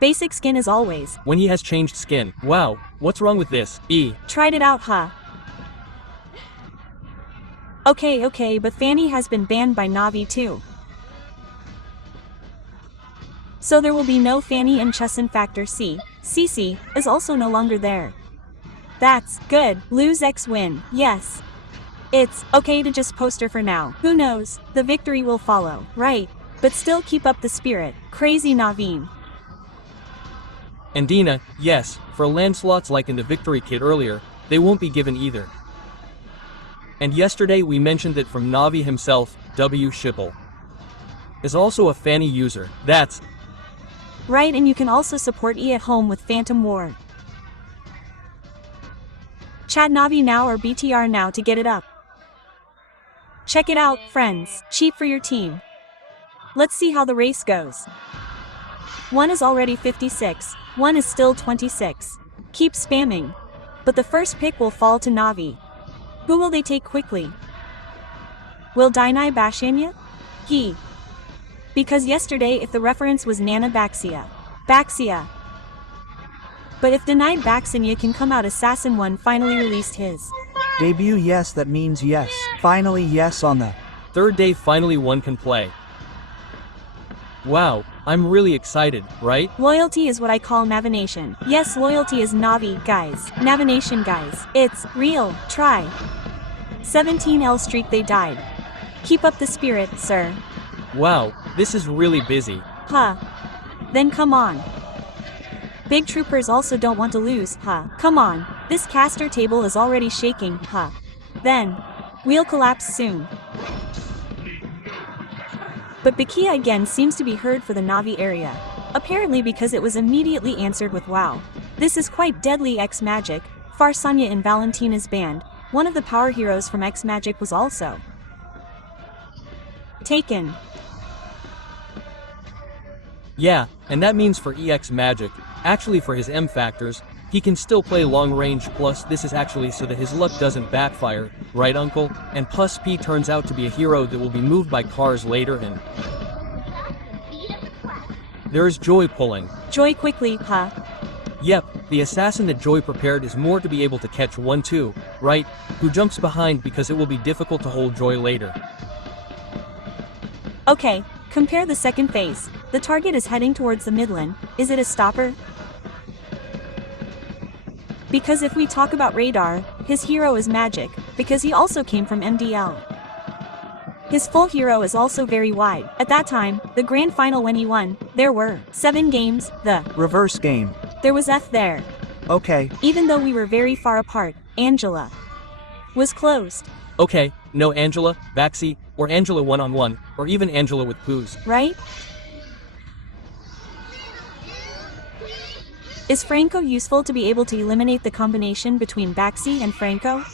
Basic skin as always. When he has changed skin. Wow, what's wrong with this? Tried it out, huh? Okay, but Fanny has been banned by NAVI too. So there will be no Fanny and Chesson factor C. CC is also no longer there. That's good. Lose X win. Yes. It's okay to just post her for now. Who knows? The victory will follow, right? But still keep up the spirit. Crazy Naveen. And Dina, yes, for Lancelots like in the victory kit earlier, they won't be given either. And yesterday we mentioned that from Navi himself, W. Schipple is also a Fanny user. That's right, and you can also support E at home with Phantom War. Chat Navi now or BTR now to get it up. Check it out, friends. Cheap for your team. Let's see how the race goes. One is already 56, one is still 26. Keep spamming. But the first pick will fall to Navi. Who will they take quickly? Will Dinai Bashanya? He. Because yesterday if the reference was Nana Baxia. But if denied Baxanya can come out, Assassin 1 finally released his debut. Yes, that means yes. Finally yes on the third day finally one can play. Wow, I'm really excited, right? Loyalty is what I call Navination. Yes, loyalty is Navi, guys. Navination, guys. It's real. Try. 17L streak they died. Keep up the spirit, sir. Wow, this is really busy. Huh. Then come on. Big troopers also don't want to lose, huh? Come on. This caster table is already shaking, huh? Then. We'll collapse soon. But Bakia again seems to be heard for the Navi area. Apparently because it was immediately answered with wow. This is quite deadly. X Magic, Farsanya in Valentina's band, one of the power heroes from X Magic was also taken. Yeah, and that means for EX Magic, actually for his M factors, he can still play long range, plus this is actually so that his luck doesn't backfire, right uncle? And plus P turns out to be a hero that will be moved by cars later and there is Joy pulling. Joy quickly, huh? Yep, the assassin that Joy prepared is more to be able to catch 1-2, right? Who jumps behind because it will be difficult to hold Joy later. Okay, compare the second phase. The target is heading towards the midland. Is it a stopper? Because if we talk about radar, his hero is magic, because he also came from MDL. His full hero is also very wide. At that time, the grand final when he won, there were 7 games, the reverse game. There was F there. Okay. Even though we were very far apart, Angela was closed. Okay, no Angela, Baxi, or Angela one-on-one, or even Angela with poos. Right? Is Franco useful to be able to eliminate the combination between Baxi and Franco?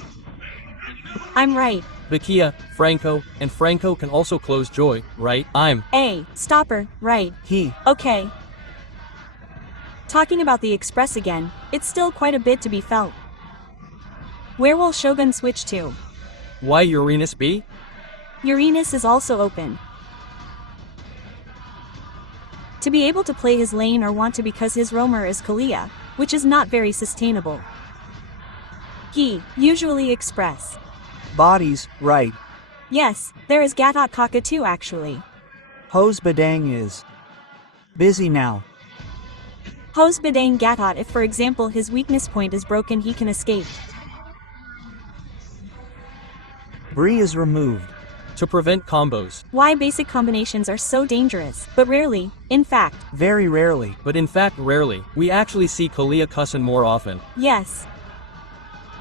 I'm right. Bakia, Franco, and Franco can also close Joy, right? I'm A. Stopper, right. He. Okay. Talking about the Express again, it's still quite a bit to be felt. Where will Shogun switch to? Why Uranus B? Uranus is also open. To be able to play his lane or want to because his roamer is Kalia, which is not very sustainable. He, usually Express. Bodies, right. Yes, there is Gatot Kaka too actually. Hose Badang is busy now. Hose Badang Gatot, if for example his weakness point is broken, he can escape. Bree is removed. To prevent combos. Why basic combinations are so dangerous, but rarely, in fact. Very rarely. But in fact rarely, we actually see Kalia cussing more often. Yes.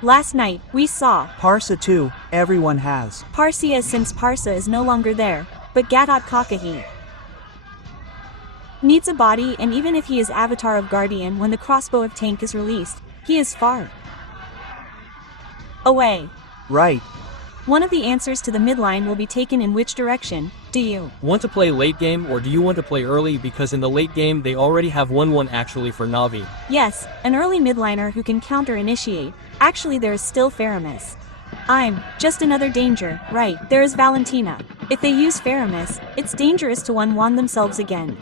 Last night, we saw Parsa too, everyone has. Parsia since Parsa is no longer there, but Gatot Kakahi needs a body, and even if he is Avatar of Guardian when the crossbow of Tank is released, he is far away. Right. One of the answers to the midline will be taken in which direction. Do you want to play late game or do you want to play early, because in the late game they already have 1-1 actually for Navi. Yes, an early midliner who can counter initiate. Actually there is still Faramis. I'm just another danger, right? There is Valentina. If they use Faramis, it's dangerous to 1-1 themselves again.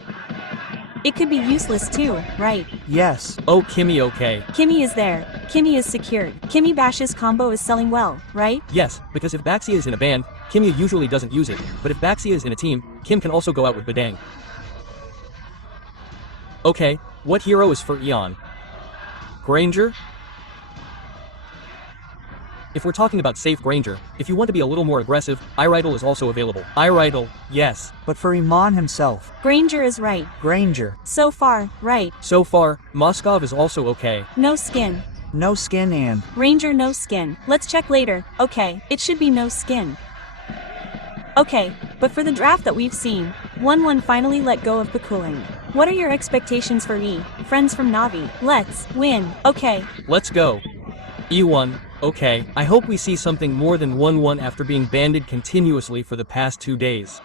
It could be useless too, right? Yes. Oh, Kimmy, okay. Kimmy is there. Kimmy is secured. Kimmy Bash's combo is selling well, right? Yes, because if Baxia is in a band, Kimmy usually doesn't use it, but if Baxia is in a team, Kim can also go out with Badang. Okay, what hero is for Eon? Granger? If we're talking about safe Granger, if you want to be a little more aggressive, Iridal is also available. Iridal, yes. But for Iman himself, Granger is right. Granger. So far, right. So far, Moskov is also okay. No skin. No skin and Ranger no skin. Let's check later. Okay, it should be no skin. Okay, but for the draft that we've seen, 1-1 finally let go of Pakuling. What are your expectations for E? Friends from Navi. Let's win. Okay. Let's go. E1, okay. I hope we see something more than 1-1 after being banded continuously for the past 2 days.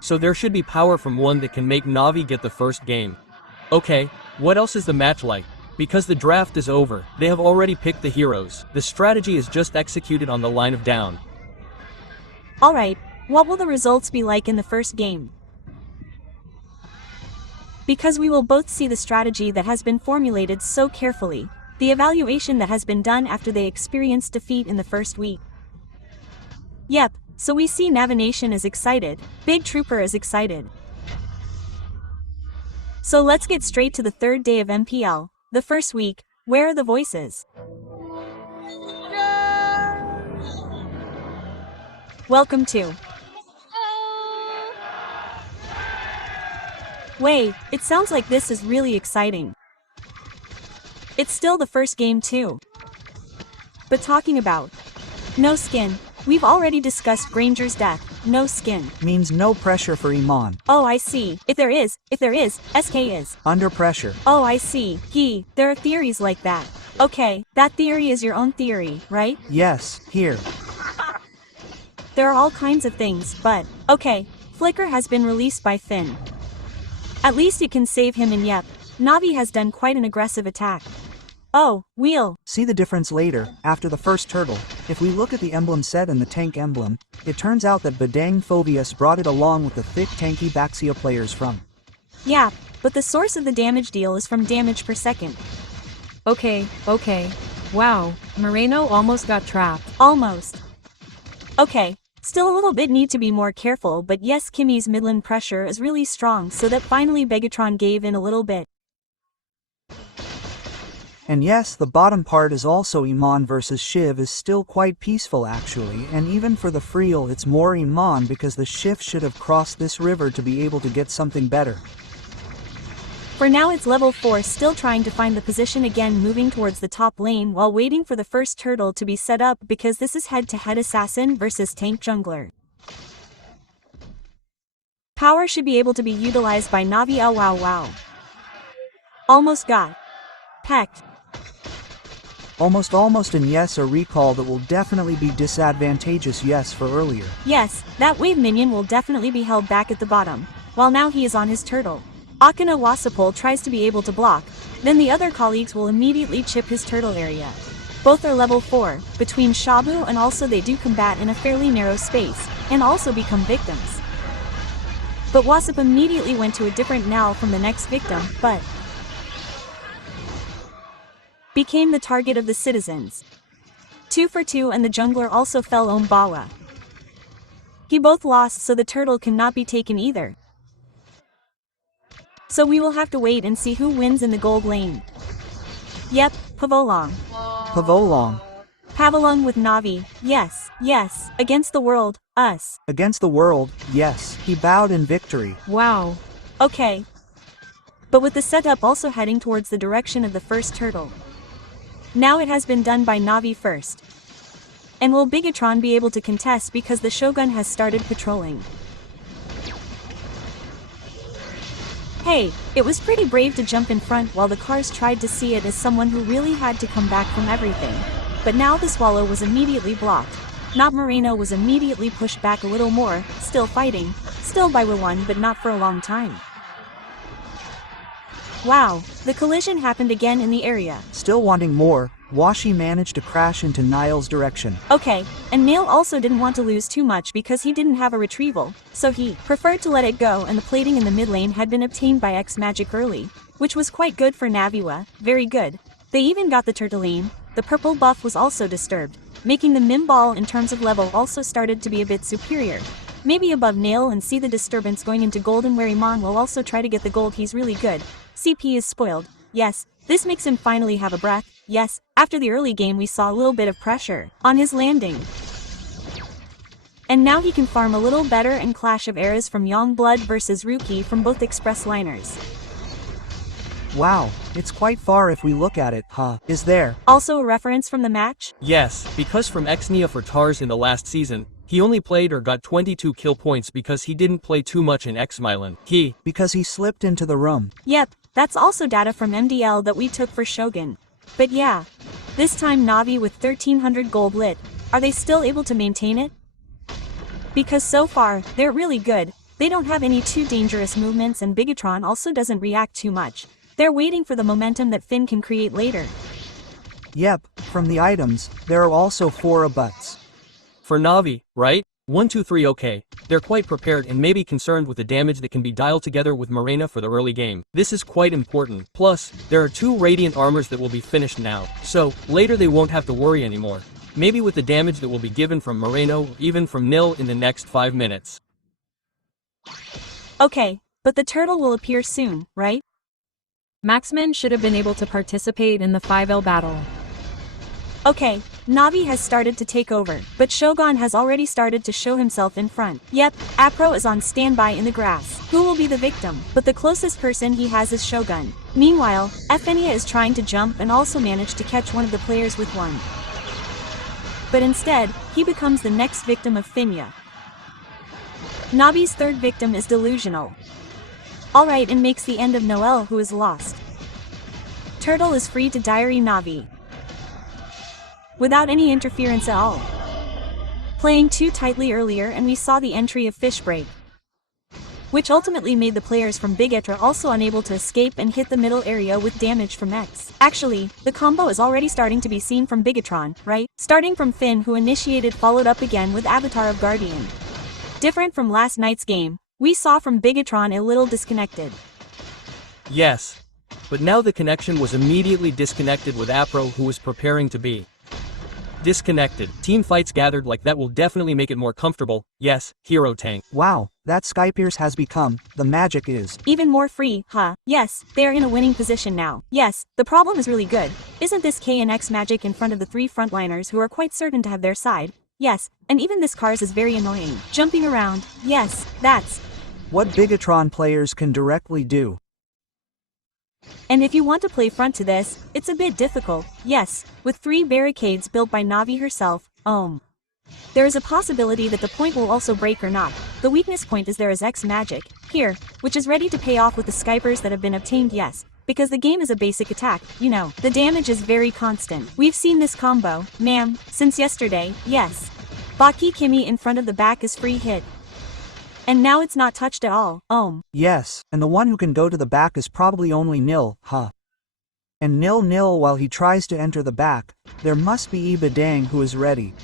So there should be power from 1 that can make Navi get the first game. Okay, what else is the match like? Because the draft is over, they have already picked the heroes. The strategy is just executed on the line of down. Alright, what will the results be like in the first game? Because we will both see the strategy that has been formulated so carefully, the evaluation that has been done after they experienced defeat in the first week. Yep, so we see Navi Nation is excited, Big Trooper is excited. So let's get straight to the third day of MPL, the first week. Where are the voices? Welcome to. Wait, it sounds like this is really exciting. It's still the first game too. But talking about no skin, we've already discussed Granger's death. No skin means no pressure for Iman. Oh, I see. If there is, SK is Under pressure. Oh, I see. There are theories like that. Okay, that theory is your own theory, right? Yes, here. There are all kinds of things, but okay, Flicker has been released by Finn. At least it can save him, and yep, Navi has done quite an aggressive attack. Oh, wheel. See the difference later, after the first turtle. If we look at the emblem set and the tank emblem, it turns out that Badang Phobius brought it along with the thick tanky Baxia players from. Yeah, but the source of the damage deal is from damage per second. Okay. Wow, Moreno almost got trapped. Almost. Okay, still a little bit need to be more careful, but yes, Kimmy's midland pressure is really strong, so that finally BIGETRON gave in a little bit. And yes, the bottom part is also Iman versus Shiv is still quite peaceful actually, and even for the Friel it's more Iman because the Shiv should have crossed this river to be able to get something better. For now it's level 4, still trying to find the position again, moving towards the top lane while waiting for the first turtle to be set up, because this is head-to-head assassin versus tank jungler. Power should be able to be utilized by Navi. Oh wow. Almost got pecked. Almost, and yes, a recall that will definitely be disadvantageous, yes, for earlier. Yes, that wave minion will definitely be held back at the bottom, while now he is on his turtle. Akana Wasapol tries to be able to block, then the other colleagues will immediately chip his turtle area. Both are level 4, between Shabu and also they do combat in a fairly narrow space, and also become victims. But Wasap immediately went to a different now from the next victim, but became the target of the citizens. 2 for 2, and the jungler also fell Ombawa. He both lost, so the turtle cannot be taken either. So we will have to wait and see who wins in the gold lane. Yep, Pavolong. Pavolong with Navi, yes, against the world, us. Against the world, yes, he bowed in victory. Wow. Okay. But with the setup also heading towards the direction of the first turtle. Now it has been done by Navi first. And will BIGETRON be able to contest because the Shogun has started patrolling? Hey, it was pretty brave to jump in front while the cars tried to see it as someone who really had to come back from everything. But now the Swallow was immediately blocked. Not Moreno was immediately pushed back a little more, still fighting, still by one, but not for a long time. Wow, the collision happened again in the area. Still wanting more, Washi managed to crash into Niall's direction. Okay, and Neil also didn't want to lose too much because he didn't have a retrieval, so he preferred to let it go, and the plating in the mid lane had been obtained by X Magic early, which was quite good for NAVI, very good. They even got the turtleine. The purple buff was also disturbed, making the Mim ball in terms of level also started to be a bit superior. Maybe above Nail, and see the disturbance going into golden where Iman will also try to get the gold. He's really good. CP is spoiled. Yes, this makes him finally have a breath. Yes, after the early game we saw a little bit of pressure on his landing. And now he can farm a little better, and Clash of Eras from Youngblood versus Rookie from both Express liners. Wow, it's quite far if we look at it, huh? Is there also a reference from the match? Yes, because from Xnia for Tars in the last season, he only played or got 22 kill points because he didn't play too much in X-Milan. Because he slipped into the room. Yep, that's also data from MDL that we took for Shogun. But yeah, this time NAVI with 1300 gold lit, are they still able to maintain it? Because so far, they're really good. They don't have any too dangerous movements, and BIGETRON also doesn't react too much. They're waiting for the momentum that Finn can create later. Yep, from the items, there are also 4 buts. For NAVI, right? 1, 2, 3. Okay, they're quite prepared and maybe concerned with the damage that can be dialed together with Morena for the early game. This is quite important. Plus, there are 2 radiant armors that will be finished now, so later they won't have to worry anymore. Maybe with the damage that will be given from Moreno or even from Nil in the next 5 minutes. Okay, but the turtle will appear soon, right? Maxman should have been able to participate in the 5L battle. Okay, NAVI has started to take over, but Shogun has already started to show himself in front. Yep, Apro is on standby in the grass. Who will be the victim? But the closest person he has is Shogun. Meanwhile, Fenia is trying to jump and also managed to catch one of the players with one. But instead, he becomes the next victim of Finya. Navi's third victim is delusional. Alright, and makes the end of Noel, who is lost. Turtle is free to diary Navi without any interference at all. Playing too tightly earlier, and we saw the entry of Fish Break, which ultimately made the players from BIGETRON also unable to escape and hit the middle area with damage from X. Actually, the combo is already starting to be seen from BIGETRON, right? Starting from Finn, who initiated, followed up again with Avatar of Guardian. Different from last night's game, we saw from BIGETRON a little disconnected. Yes, but now the connection was immediately disconnected with Apro, who was preparing to be disconnected. Team fights gathered like that will definitely make it more comfortable. Yes, hero tank. Wow, that Skypierce has become, the magic is even more free, huh? Yes, they are in a winning position now. Yes, the problem is really good. Isn't this K and X magic in front of the 3 frontliners who are quite certain to have their side? Yes, and even this Cars is very annoying. Jumping around, yes, that's what BIGETRON players can directly do. And if you want to play front to this, it's a bit difficult, yes, with 3 barricades built by Navi herself. There is a possibility that the point will also break or not. The weakness point is there is X magic, here, which is ready to pay off with the Skypers that have been obtained, yes, because the game is a basic attack, you know, the damage is very constant. We've seen this combo, ma'am, since yesterday, yes. Baki Kimi in front of the back is free hit. And now it's not touched at all. Yes, and the one who can go to the back is probably only Nil, huh? And Nil while he tries to enter the back, there must be Ibadang who is ready.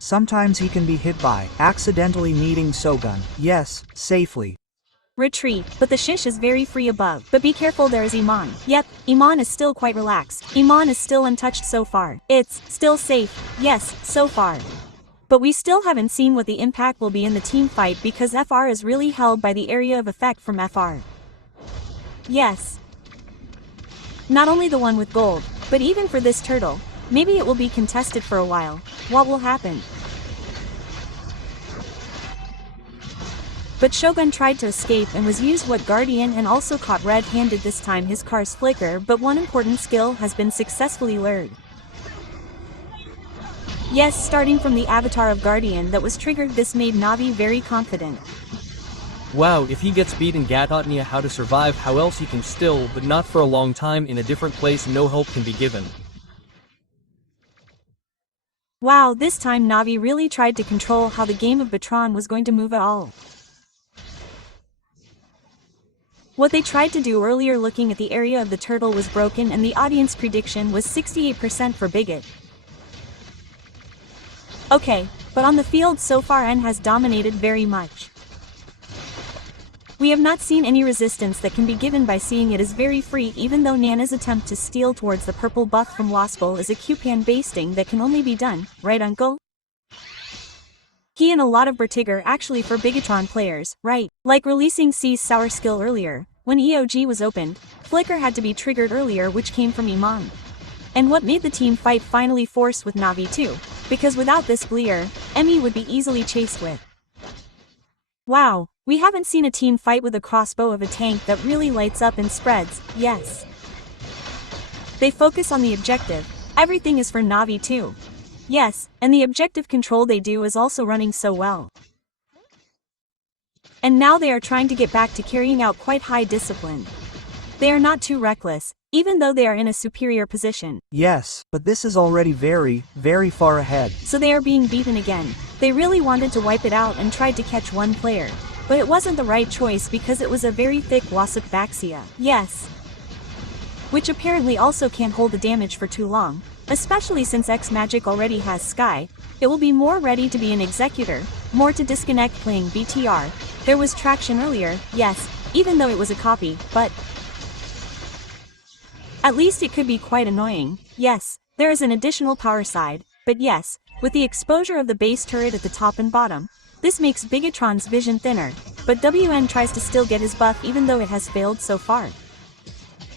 Sometimes he can be hit by accidentally needing Shogun. Yes, safely. Retreat, but the shish is very free above. But be careful, there is Iman. Yep, Iman is still quite relaxed. Iman is still untouched so far. It's still safe, yes, so far. But we still haven't seen what the impact will be in the team fight because FR is really held by the area of effect from FR. Yes. Not only the one with gold, but even for this turtle, maybe it will be contested for a while. What will happen? But Shogun tried to escape and was used what Guardian and also caught red-handed this time his car's flicker, but one important skill has been successfully lured. Yes, starting from the Avatar of Guardian that was triggered, this made Navi very confident. Wow, if he gets beaten Gatotnia how to survive, how else he can still, but not for a long time in a different place, no help can be given. Wow, this time Navi really tried to control how the game of BIGETRON was going to move at all. What they tried to do earlier looking at the area of the turtle was broken and the audience prediction was 68% for Bigot. Okay, but on the field so far N has dominated very much. We have not seen any resistance that can be given by seeing it as very free, even though Nana's attempt to steal towards the purple buff from Waspel is a Q-pan basting that can only be done, right uncle? He and a lot of Bertigger actually for BIGETRON players, right? Like releasing C's sour skill earlier, when EOG was opened, Flicker had to be triggered earlier which came from Iman. And what made the team fight finally forced with NAVI too, because without this Bleer, Emmy would be easily chased with. Wow, we haven't seen a team fight with a crossbow of a tank that really lights up and spreads, yes. They focus on the objective, everything is for NAVI too. Yes, and the objective control they do is also running so well. And now they are trying to get back to carrying out quite high discipline. They are not too reckless, even though they are in a superior position. Yes, but this is already very, very far ahead. So they are being beaten again. They really wanted to wipe it out and tried to catch one player. But it wasn't the right choice because it was a very thick Wasp Baxia. Yes. Which apparently also can't hold the damage for too long. Especially since X Magic already has Sky, it will be more ready to be an Executor, more to disconnect playing BTR. There was traction earlier, yes, even though it was a copy, but at least it could be quite annoying. Yes, there is an additional power side, but yes, with the exposure of the base turret at the top and bottom, this makes BIGETRON's vision thinner, but WN tries to still get his buff even though it has failed so far.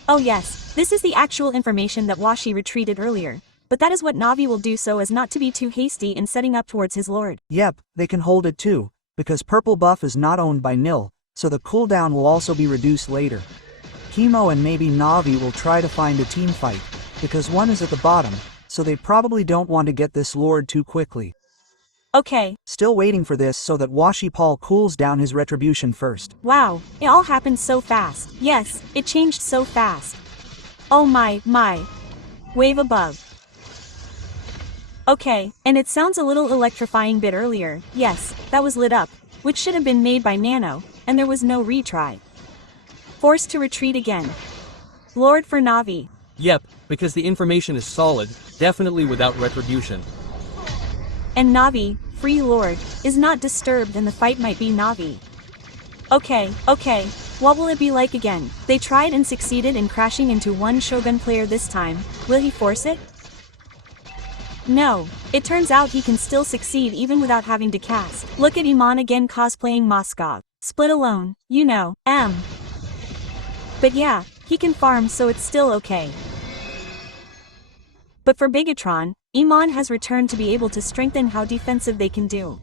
Oh yes, this is the actual information that Washi retreated earlier, but that is what NAVI will do so as not to be too hasty in setting up towards his lord. Yep, they can hold it too, because purple buff is not owned by Nil, so the cooldown will also be reduced later. Chemo and maybe NAVI will try to find a team fight, because one is at the bottom, so they probably don't want to get this lord too quickly. Okay. Still waiting for this so that Washi Paul cools down his retribution first. Wow, it all happened so fast. Yes, it changed so fast. Oh my. Wave above. Okay, and it sounds a little electrifying bit earlier. Yes, that was lit up, which should have been made by Nano, and there was no retry. Forced to retreat again. Lord for NAVI. Yep, because the information is solid, definitely without retribution. And NAVI, free lord, is not disturbed and the fight might be NAVI. Okay, what will it be like again? They tried and succeeded in crashing into one Shogun player this time. Will he force it? No, it turns out he can still succeed even without having to cast. Look at Iman again cosplaying Moskov. Split alone, you know, But yeah, he can farm so it's still okay. But for BIGETRON, Iman has returned to be able to strengthen how defensive they can do.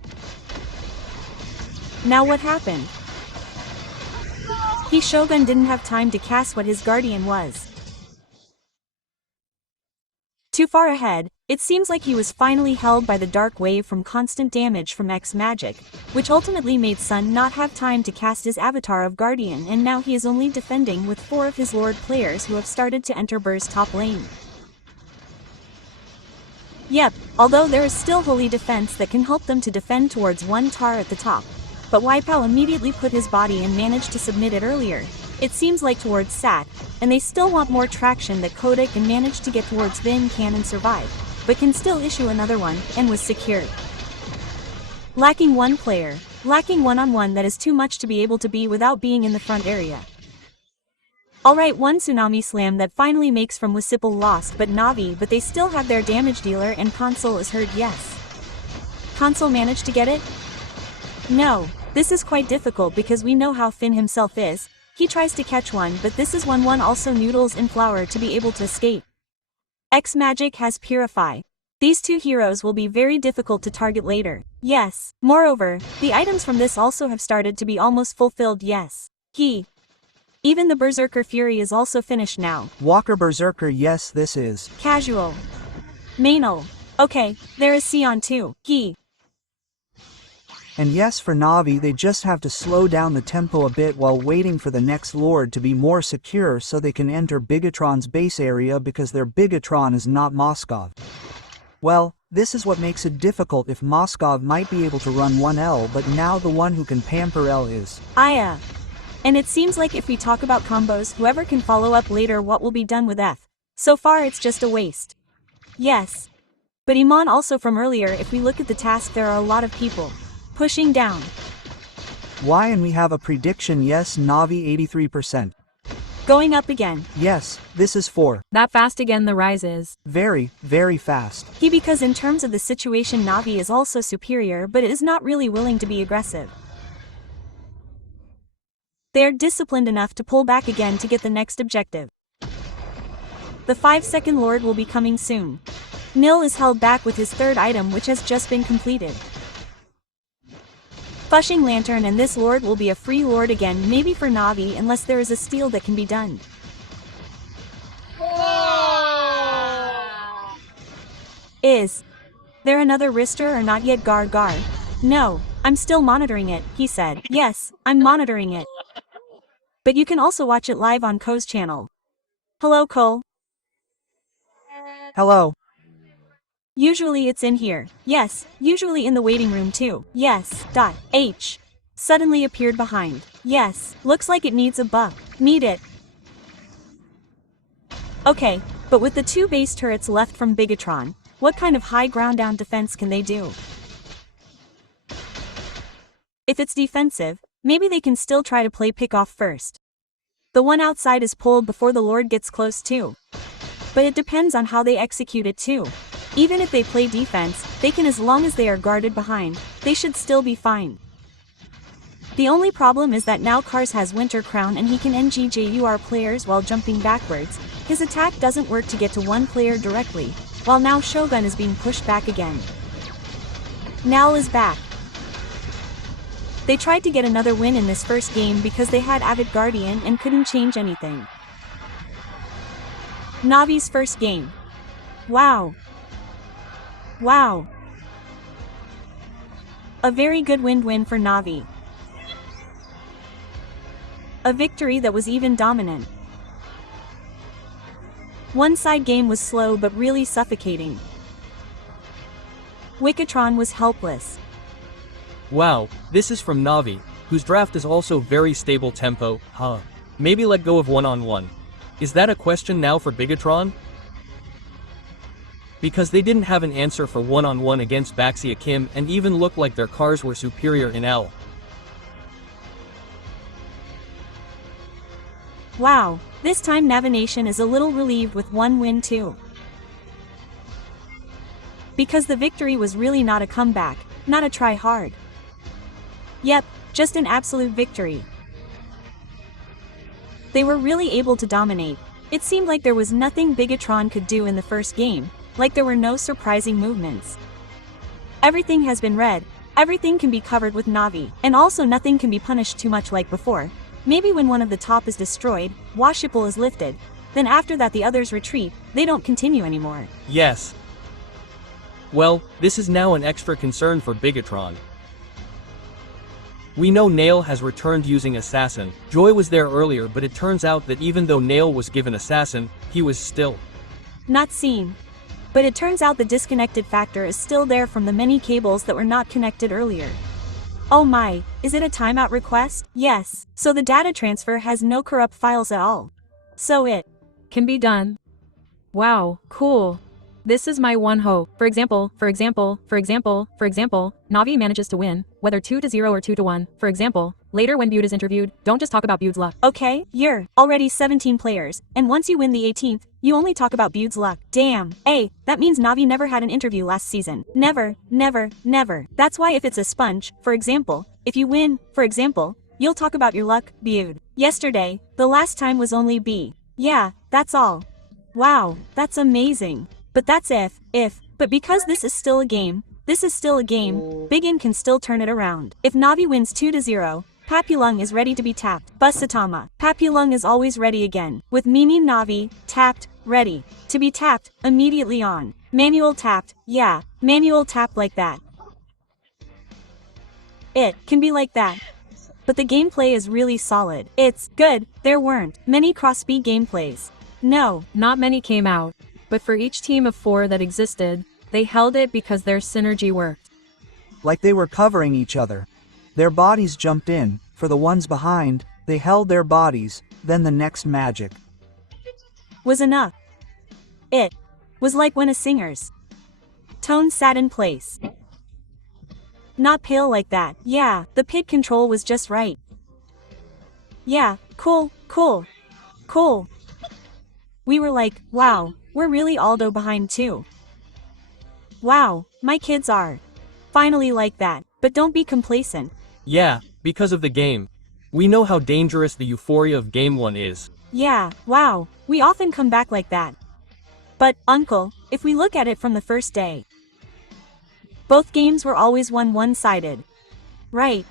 Now what happened? Shogun didn't have time to cast what his guardian was. Too far ahead, it seems like he was finally held by the dark wave from constant damage from X Magic, which ultimately made Sun not have time to cast his avatar of Guardian, and now he is only defending with 4 of his Lord players who have started to enter Bur's top lane. Yep, although there is still Holy Defense that can help them to defend towards one tar at the top. But Wipeout immediately put his body and managed to submit it earlier. It seems like towards Sat, and they still want more traction that Kodak and managed to get towards Vin can and survive, but can still issue another one, and was secured. Lacking one player, lacking one-on-one that is too much to be able to be without being in the front area. Alright, one Tsunami Slam that finally makes from Wisipple lost but NAVI, but they still have their damage dealer and Console is hurt. Yes. Console managed to get it? No, this is quite difficult because we know how Finn himself is. He tries to catch one, but this is one also Noodles and Flower to be able to escape. X Magic has Purify. These two heroes will be very difficult to target later. Yes. Moreover, the items from this also have started to be almost fulfilled. Yes. Even the Berserker Fury is also finished now. Walker Berserker, yes, this is casual. Manal. Okay, there is Sion too. And yes, for Navi they just have to slow down the tempo a bit while waiting for the next Lord to be more secure so they can enter BIGETRON's base area because their BIGETRON is not Moskov. Well, this is what makes it difficult if Moskov might be able to run 1L, but now the one who can pamper L is Aya. And it seems like if we talk about combos, whoever can follow up later what will be done with F. So far it's just a waste. Yes. But Iman also from earlier, if we look at the task, there are a lot of people pushing down. Why, and we have a prediction. Yes, Navi 83%. Going up again. Yes, this is for That fast again the rise is. very, very fast. Because in terms of the situation Navi is also superior, but it is not really willing to be aggressive. They are disciplined enough to pull back again to get the next objective. The 5-second Lord will be coming soon. Nil is held back with his third item, which has just been completed. Fushing Lantern, and this Lord will be a free Lord again, maybe for Navi, unless there is a steal that can be done. Is there another wrister or not yet? Gar. No, I'm still monitoring it, he said. Yes, I'm monitoring it. But you can also watch it live on Ko's channel. Hello, Cole. Hello. Usually it's in here. Yes, usually in the waiting room too. Yes. H suddenly appeared behind. Yes, looks like it needs a buff. Need it. Okay, but with the 2 base turrets left from BIGETRON, what kind of high ground down defense can they do? If it's defensive, maybe they can still try to play pick off first. The one outside is pulled before the Lord gets close too. But it depends on how they execute it too. Even if they play defense, they can, as long as they are guarded behind, they should still be fine. The only problem is that now Kars has Winter Crown and he can NGJUR players while jumping backwards. His attack doesn't work to get to one player directly, while now Shogun is being pushed back again. Nal is back. They tried to get another win in this first game because they had Avid Guardian and couldn't change anything. Navi's first game. Wow. A very good win for Navi. A victory that was even dominant. One side game was slow but really suffocating. BIGETRON was helpless. Wow, this is from Navi, whose draft is also very stable tempo, huh? Maybe let go of one-on-one. Is that a question now for BIGETRON? Because they didn't have an answer for one-on-one against Baxia Kim and even looked like their cars were superior in L. Wow, this time Navination is a little relieved with one win too. Because the victory was really not a comeback, not a try hard. Yep, just an absolute victory. They were really able to dominate. It seemed like there was nothing BIGETRON could do in the first game, like there were no surprising movements. Everything has been read, everything can be covered with Navi, and also nothing can be punished too much like before. Maybe when one of the top is destroyed, Washipple is lifted, then after that the others retreat, they don't continue anymore. Yes. Well, this is now an extra concern for BIGETRON. We know Nail has returned using Assassin. Joy was there earlier, but it turns out that even though Nail was given Assassin, he was still not seen. But it turns out the disconnected factor is still there from the many cables that were not connected earlier. Oh my, is it a timeout request? Yes. So the data transfer has no corrupt files at all. So it Can be done. Wow, cool. This is my one hope. For example, Navi manages to win, whether 2-0 or 2-1. For example, later when Bude is interviewed, don't just talk about Bude's luck. Okay, you're already 17 players, and once you win the 18th, you only talk about Bude's luck. Damn. That means Navi never had an interview last season. Never. That's why if it's a sponge, for example, if you win, for example, you'll talk about your luck, Bude. Yesterday, the last time was only B. Yeah, that's all. Wow, that's amazing. But that's but because this is still a game, Bigin can still turn it around. If Navi wins 2-0, Papulung is ready to be tapped. Busatama. Papulung is always ready again. With Mimi Navi, tapped, ready. To be tapped, immediately on. Manual tapped, yeah, manual tap like that. It can be like that. But the gameplay is really solid. It's good. There weren't many cross-speed gameplays. No, not many came out. But for each team of 4 that existed, they held it because their synergy worked. Like they were covering each other. Their bodies jumped in, for the ones behind, They held their bodies, then the next magic was enough. It was like when a singer's tone sat in place. Not pale like that. Yeah, the pit control was just right. Yeah, cool, cool, cool. We were like, wow, we're really Aldo behind too. Wow, my kids are finally like that, but don't be complacent. Yeah, because of the game. We know how dangerous the euphoria of Game 1 is. Yeah, wow, we often come back like that. But, Uncle, if we look at it from the first day, both games were always one-sided. Right.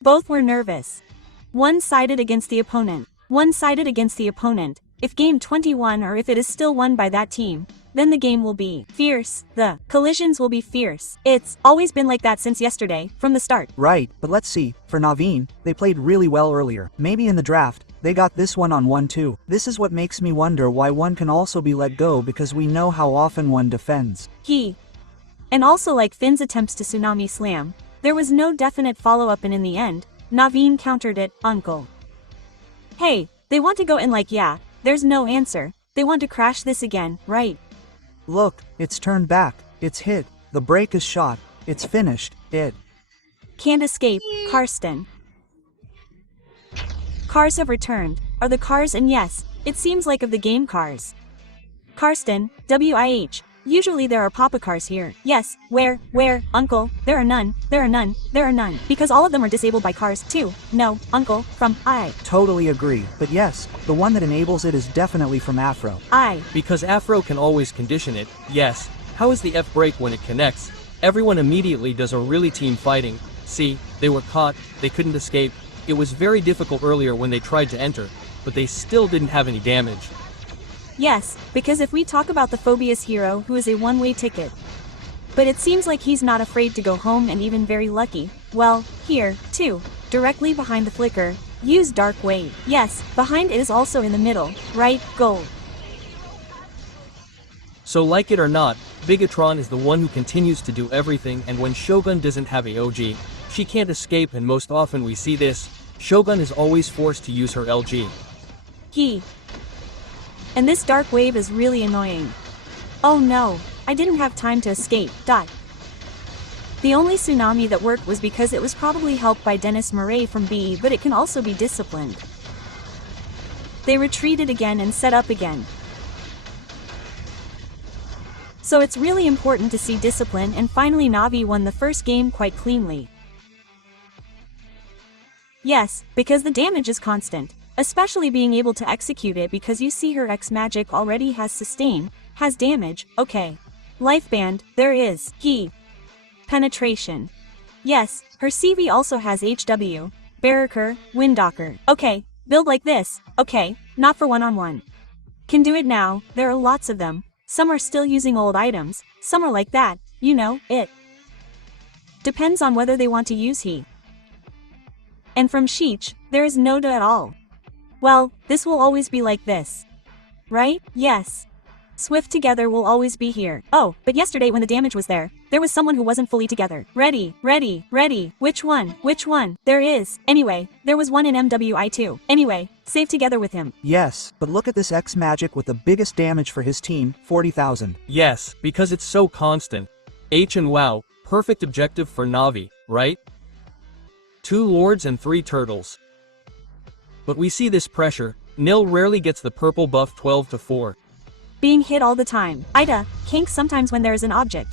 Both were nervous. One-sided against the opponent. One-sided against the opponent. If game 21 or if it is still won by that team, then the game will be fierce. The collisions will be fierce. It's always been like that since yesterday, from the start. Right, but let's see. For Naveen, they played really well earlier. Maybe in the draft, they got this one on 1-2. This is what makes me wonder why one can also be let go, because we know how often one defends. And also, like Finn's attempts to tsunami slam, there was no definite follow-up, and in the end, Naveen countered it. Uncle, hey, they want to go in like, yeah, there's no answer. They want to crash this again, right? Look, it's turned back. It's hit. The break is shot. It's finished. It can't escape. Karsten. Cars have returned. Are the cars? And yes, it seems like of the game cars. Karsten, WIH. Usually there are Papa cars here. Yes, where, Uncle? There are none, there are none, there are none. Because all of them are disabled by cars, too. No, Uncle, from I. Totally agree, but yes, the one that enables it is definitely from Afro. Because Afro can always condition it, yes. How is the F brake when it connects? Everyone immediately does a really team fighting. See, they were caught, they couldn't escape. It was very difficult earlier when they tried to enter, but they still didn't have any damage. Yes, because if we talk about the phobious hero who is a one-way ticket, but it seems like he's not afraid to go home, and even very lucky, well, here, too, directly behind the flicker, use dark wave. Yes, behind it is also in the middle, right, gold. So like it or not, BIGETRON is the one who continues to do everything, and when Shogun doesn't have a OG, she can't escape, and most often we see this, Shogun is always forced to use her LG. And this dark wave is really annoying. Oh no, I didn't have time to escape. The only tsunami that worked was because it was probably helped by Dennis Murray from B, but it can also be disciplined. They retreated again and set up again. So it's really important to see discipline, and finally Navi won the first game quite cleanly. Yes, because the damage is constant. Especially being able to execute it, because you see her X magic already has sustain, has damage, okay. Life band, there is, penetration. Yes, her CV also has HW, Barracker, Winddocker, okay, build like this, okay, not for one-on-one. Can do it now, there are lots of them, some are still using old items, some are like that, you know, it depends on whether they want to use And from Sheech, there is no at all. Well, this will always be like this. Right? Yes. Swift together will always be here. Oh, but yesterday when the damage was there was someone who wasn't fully together. Ready. Which one? There is. Anyway, there was one in MWI too. Anyway, save together with him. Yes, but look at this X magic with the biggest damage for his team, 40,000. Yes, because it's so constant. H and wow, perfect objective for Navi, right? 2 lords and 3 turtles. But we see this pressure. Nil rarely gets the purple buff 12-4. Being hit all the time. Ida, kinks sometimes when there is an object.